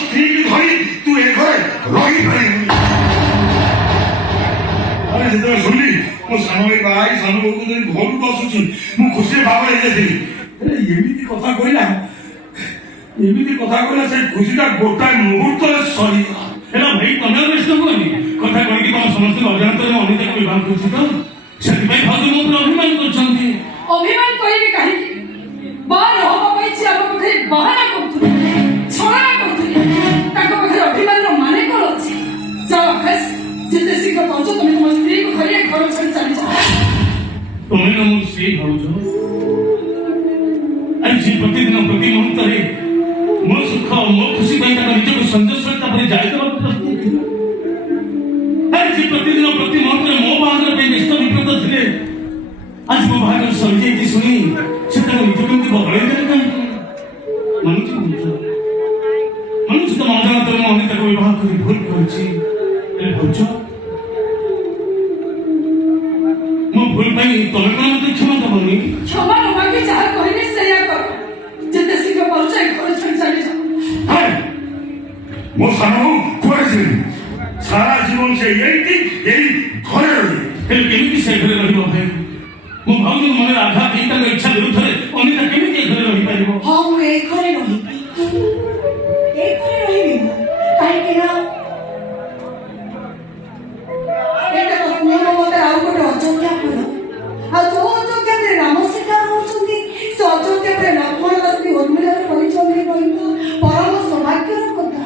ସ୍ତ୍ରୀ ଧରି ତୁ ଏ ଘରେ ରହିପାରିବୁ। ଯେତେବେଳେ ଶୁଣିଲି ମୋ ସାନ ଭାଇ ବାହା ହେଇ ସାନ ବୋଉକୁ ଧରି ଘରକୁ ଆସୁଛି ମୁଁ ଖୁସିରେ ବାବା ହେଇଯାଇଥିଲି। ଏମିତି କଥା କହିଲା ସେ ଖୁସିଟା ଗୋଟାଏ ମୁହୂର୍ତ୍ତରେ ସରିଗଲା। ହେଲା ଭାଇ ତମେ ବ୍ୟସ୍ତ ହୁଅନି, କଥା କହିକି ତମ ସମସ୍ତଙ୍କୁ ଅଜାଣତରେ ଅନିତାକୁ ବିବାହ କରୁଛି ତ ସେଥିପାଇଁ ଭାଉଜ ମୋ ଉପରେ ଅଭିମାନ କରୁଛନ୍ତି। ଅଭିମାନ କରିବି କାହିଁକି? ବାହାର ହବା ପାଇଁ ସେ ଆମ ପାଖରେ ବାହାନା କରୁଥିଲେ, ଛଳନା କରୁଥିଲେ। ତାଙ୍କ ପାଖରେ ଅଭିମାନର ମାନେ କଣ ଅଛି? ଯାଅ ଆକାଶ, ଯେତେ ଶୀଘ୍ର ପାଉଛ ତମେ ତମ ସ୍ତ୍ରୀକୁ ଧରି ଘର ଛାଡ଼ି ଚାଲିଯାଅ। ତମେ ନା ମୋ ସ୍ତ୍ରୀ ଭାଉଜ, ଆଜି ପ୍ରତିଦିନ ପ୍ରତି ମୁହୂର୍ତ୍ତରେ ମୋ ସୁଖ ମୋ ଖୁସି ପାଇଁ ତାଙ୍କ ନିଜକୁ ସଞ୍ଜସ୍ୱତା ପରେ ଜାଳି ଦେବାକୁ ପ୍ରସ୍ତୁତ ଥିଲା। ଆଜି ପ୍ରତିଦିନ ପ୍ରତି ମୁହୂର୍ତ୍ତରେ ମୋ ବାହାଘର ପାଇଁ ବ୍ୟସ୍ତ ବିବ୍ରତ ଥିଲେ। ଆଜି ମୋ ବାହାଘର ସରିଯାଇଛି ଶୁଣି ସେ ତାଙ୍କ ନିଜ କେମିତି ବଦଳେଇ ଦେଲେ କାହିଁକି? ମାନୁଛି ତମ ଅଜାଣତରେ ମୁଁ ଅନିତାକୁ ବିବାହ କରି ଭୁଲ କରିଛି। ଭାଉଜ, ମୋ ଭୁଲ ପାଇଁ ତମେ କଣ ମତେ କ୍ଷମା ଦେବନି? କ୍ଷମା ନମାଗି ଯାହା କହିଲେ ସେଇଆ କର। ଯେତେ ଶୀଘ୍ର ପାଉଛ ଏ ଘର ଛାଡ଼ି ଚାଲିଯାଅ। ମୋ ସାନ ବୋଉ କୁଆଡ଼େ ଯିବେନି, ସାରା ଜୀବନ ସେ ଏଇ ଘରେ ରହିବେ। ହେଲେ କେମିତି ସେ ଘରେ ରହିବ ଭାଇ? ମୋ ଭାଉଜ ମନରେ ଆଘାତ ଦେଇ ତାଙ୍କ ଇଚ୍ଛା ବିରୁଦ୍ଧରେ ଅନିତା କେମିତି ଏ ଘରେ ରହିପାରିବ? ହଁ, ମୁଁ ଏ ଘରେ ରହିବି ମୁଁ। କାହିଁକି ନା ଏଇଟା ତ ପୁଅର ମତେ ଆଉ ଗୋଟେ ଅଯୋଗ୍ୟ ପୁର। ଆଉ ଯୋଉ ଅଯୋଗ୍ୟରେ ରାମ ଶିକାର ହଉଛନ୍ତି, ସେ ଅଯୋଗ୍ୟରେ ଲକ୍ଷ୍ମଣ ଦାସୀ ଉର୍ମିଳାର ପରିଚୟ ନେଇ ରହିବା ପରମ ସୌଭାଗ୍ୟର କଥା।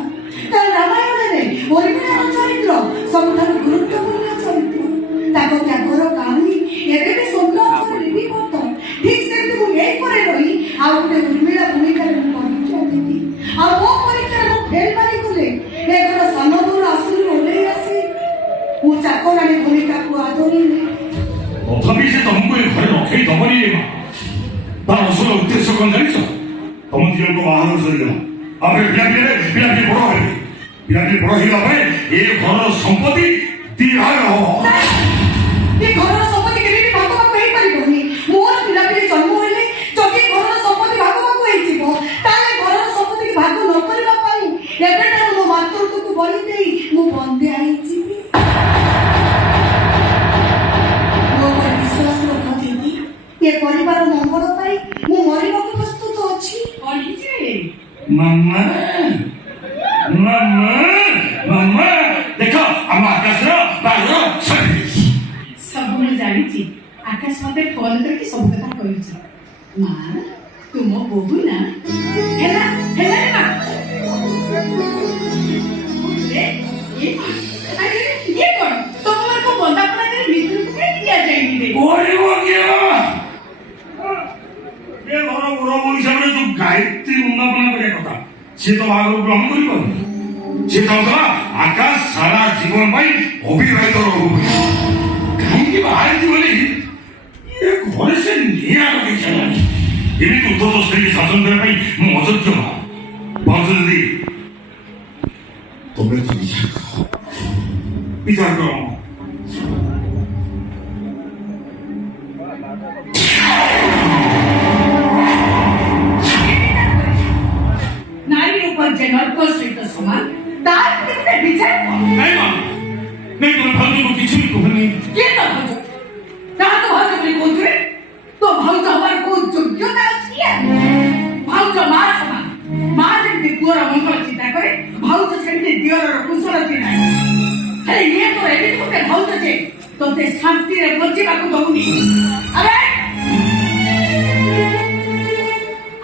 କାରଣ ରାମାୟଣରେ ଉର୍ମିଳାର ଚରିତ୍ର ସବୁଠାରୁ ଗୁରୁତ୍ୱପୂର୍ଣ୍ଣ ଚରିତ୍ର। ତାଙ୍କ ତ୍ୟାଗର କାହାଣୀ ଏବେ ବି ସୁନ୍ଦର ଲିପିବଦ୍ଧ। ଠିକ ସେମିତି ମୁଁ ଏଇ ଘରେ ରହି ଆଉ ଗୋଟେ ଉର୍ମିଳା ଭୂମିକାରେ ମୁଁ ପରୀକ୍ଷା ଦେବି। ଆଉ ମୋ ପରୀକ୍ଷାରେ ମୁଁ ଫେଲ ମାରିଗଲେ ଏ ଘର ସାନ ବୋଉର ଆସନରୁ ଓହ୍ଲେଇ ଆସି ମୁଁ ଚାକରାଣୀ ଭୂମିକାକୁ ଆଦରିଲି। ତଥାପି ସେ ତମକୁ ଏ ଘରେ ରଖେଇ ଦବନି ମା। ତାର ଅସଲ ଉଦ୍ଦେଶ୍ୟ କଣ ଜାଣିଛ? ତମ ଝିଅଙ୍କ ବାହାଘର ସରିଗଲା, ଆମେ ପିଲାପିଲି ବଡ ହେବେ। ପିଲାପିଲି ବଡ ହେଇଗଲା ପରେ ଏ ଘରର ସମ୍ପତ୍ତି ଦିଭାଗ ହବ। ଏ ଘରର ସମ୍ପତ୍ତି କେବେ ବି ଭାଗ ଭାଗ ହେଇପାରିବନି। ମୋର ପିଲାପିଲି ଜନ୍ମ ହେଲେ ଯଦି ଘରର ସମ୍ପତ୍ତି ଭାଗ ଭାଗ ହେଇଯିବ, ତାହେଲେ ଘରର ସମ୍ପତ୍ତିକି ଭାଗ ନ କରିବା ପାଇଁ ଏବେଠାରୁ ମୋ ମାତୃତ୍ୱକୁ ବଳି ଦେଇ ମୁଁ ବନ୍ଦୀ ହେଇଯିବି। ମୋ ଉପରେ ବିଶ୍ୱାସ ରଖ ଦିଦି, ଏ ପରିବାର ମଙ୍ଗଳ ପାଇଁ ମୁଁ ମରିବାକୁ ପ୍ରସ୍ତୁତ ଅଛି। ମାମା ଦେଖ ଆମ ଆକାଶର ବାହାଘର ସରିଯାଇଛି। ସବୁ ମୁଁ ଜାଣିଛି। ଆକାଶ ମତେ ଫୋନ କରିକି ସବୁ କଥା କହିଛି। ମା, ତୁମ ବୋହୁ ନା? ହେଲା ରେ ମା। ଇଏ କଣ ତମମାନଙ୍କୁ ବନ୍ଦାପଣାରେ ଭିତରକୁ କାହିଁକି ଦିଆଯାଇନି ରେ? ଏ ଘର ବଡ ହିସାବରେ ଯୋଉ ଗାୟତ୍ରୀ ବନ୍ଦାପନା କରିବା କଥା, ସିଏ ତ ବାହାଘର ଗ୍ରହଣ କରିପାରୁନି। ସେ ଚାହୁଁଥିଲା ଆକାଶ ସାରା ଜୀବନ ପାଇଁ ଅବିବାହିତ ରହୁ। କାହିଁକି ବାହାରିଛି ବୋଲି ଏ ଘରେ ସେ ନିଆଁ ଲଗେଇ ଚାଲିଲାଣି। ଏମିତି ଉଦ୍ଧତ ସ୍ତ୍ରୀକି ଶାସନ କରିବା ପାଇଁ ମୁଁ ଅଯୋଗ୍ୟ ମା। ଭାଉଜ ଦିଦି, ତମେ ତ ବିଚାର କର। ନାରୀ ଉପରେ ଯେ ନର୍କ ସହିତ ସମାନ, ତାର କେତେ ବିଚାର? ନାଇଁ ମା, ନାଇଁ ତମେ ଭାଉଜକୁ କିଛି ବି କୁହନି। କିଏ ତ ଭାଉଜ? ତାହା ତ ଭାଉଜ ବୋଲି କହୁଛୁ। ତୋ ଭାଉଜ ହବାର କୋଉ ଯୋଗ୍ୟତା ଅଛି? ଭାଉଜ ମା ସମାନ। ମା ଯେମିତି ପୁଅର ମଙ୍ଗଳ ଚିନ୍ତା କରେ, ଭାଉଜ ସେମିତି ଦିଅରର କୁଶଳ ଚିନ୍ତା କରେ। ହେଲେ ଇଏ ତ ଏମିତି ଗୋଟେ ଭାଉଜ ଯେ ତୋତେ ଶାନ୍ତିରେ ବଞ୍ଚିବାକୁ ଦଉନି। ଆରେ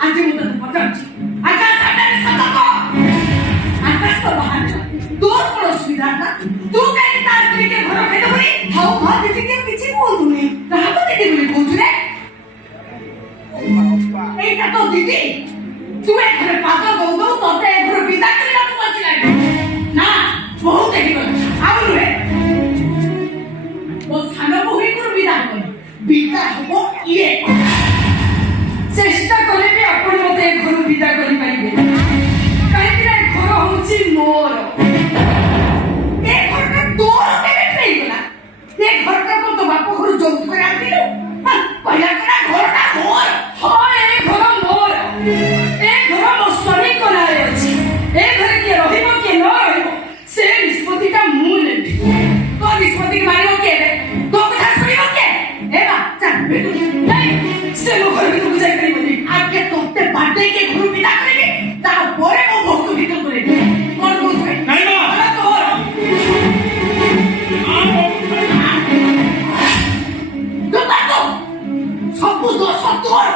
ଆଜି ମୁଁ ତୋତେ ପଚାରୁଛି, ଆକାଶ ସାମ୍ନାରେ ସତ କହ। ଆକାଶ ତ ବାହାର, ତୋର କଣ ଅସୁବିଧା ହେଲା? ତୁ କାହିଁକି ତାର ସ୍ତ୍ରୀকে ଘର ଖାଇଦେବୁନି? ହଉ ମା, ଦିଦି କେউ କିଛି କୁହନ୍ତୁନି। କାହାକୁ ଦିଦି ବୋଲି କହୁଛୁ ରେ? এইটা তো দিদি, তুই এ ঘরে পাতা দৌ দৌ তোতে এ ঘরে বিদা କରିବାକୁ বସିଲାଣି। ନା ବହୁତ ହେଇଗଲା, ଆଉ ନୁହେଁ। ମୋ ସାନ ବୋହୂକୁ ବିଦା ହବନି, ବିଦା ହବ ଇଏ। ଚେଷ୍ଟା କଲେ ବି ଆପଣ ମତେ ଏ ଘରୁ ବିଦା କରିପାରିବେ, କାହିଁକି ନା ଏ ଘର ହଉଛି ମୋର। ଏ ଘରଟା ତୋର କେବେ ହେଇଗଲା? ସେ ମୋ ଘର ଭିତରକୁ ଯାଇପାରିବନି। ଆଗେ ତୋତେ ବାଡେଇକି ଘରୁ ବିଦା କରିବି, ତାପରେ ମୋ ବୋହୂକୁ ଭିତରକୁ ନେବି। କଣ କହୁଛୁ? ନାଇଁ ମା। ସବୁ ଦୋଷ ତୋର।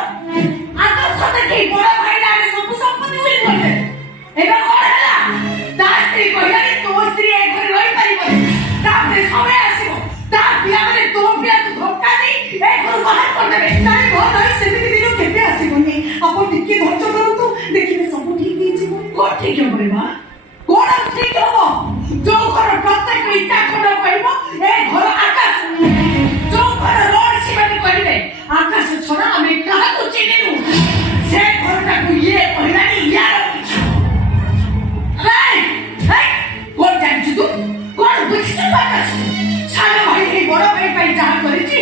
ଆଦର୍ଶ ଦେଖି ବଡ ଭାଇ ନାଁରେ ସବୁ ସମ୍ପତ୍ତି ଉଡି ଗଲେ। ଏବେ କଣ ହେଲା? ତା ସ୍ତ୍ରୀ କହିଲାନି ତୋ ସ୍ତ୍ରୀ ଏ ଘରେ ରହିପାରିବନି। ତାପରେ ସମୟ ଆସିବ, ତା ପିଲାମାନେ ତୋ ପିଲାକୁ ଧକ୍କା ଦେଇ ଏ ଘରୁ ବାହାର କରିଦେବେ। ନାଇଁ ଭ ନାଇଁ ସେମିତି ଦିନ କେବେ ଆସିବନି। ଆପଣ ଟିକେ ଧୈର୍ଯ୍ୟ ଧରନ୍ତୁ, ଦେଖିବେ ସବୁ ଠିକ ହେଇଯିବ। କଣ ଠିକ ହବ ରେ ମା? କଣ ଠିକ ହବ? ଯୋଉ ଘର ପ୍ରତ୍ୟେକ ଇଟା ଖଣ୍ଡ କହିବ ଏ ଘର ଆକାଶ, ଯୋଉ ଘର ରୋଡ ସିମେଣ୍ଟ କହିବେ ଆକାଶ ଛଡା ଆମେ କାହାକୁ ଚିହ୍ନିନୁ। ସେ ଘରଟାକୁ ଇଏ କହିଲାନି ୟାର କିଛି। କଣ ଜାଣିଛୁ ତୁ? କଣ ବୁଝିଛୁ ଆକାଶ? ସାନ ଭାଇ ଏଇ ବଡ ଭାଇ ପାଇଁ ଯାହା କରିଛି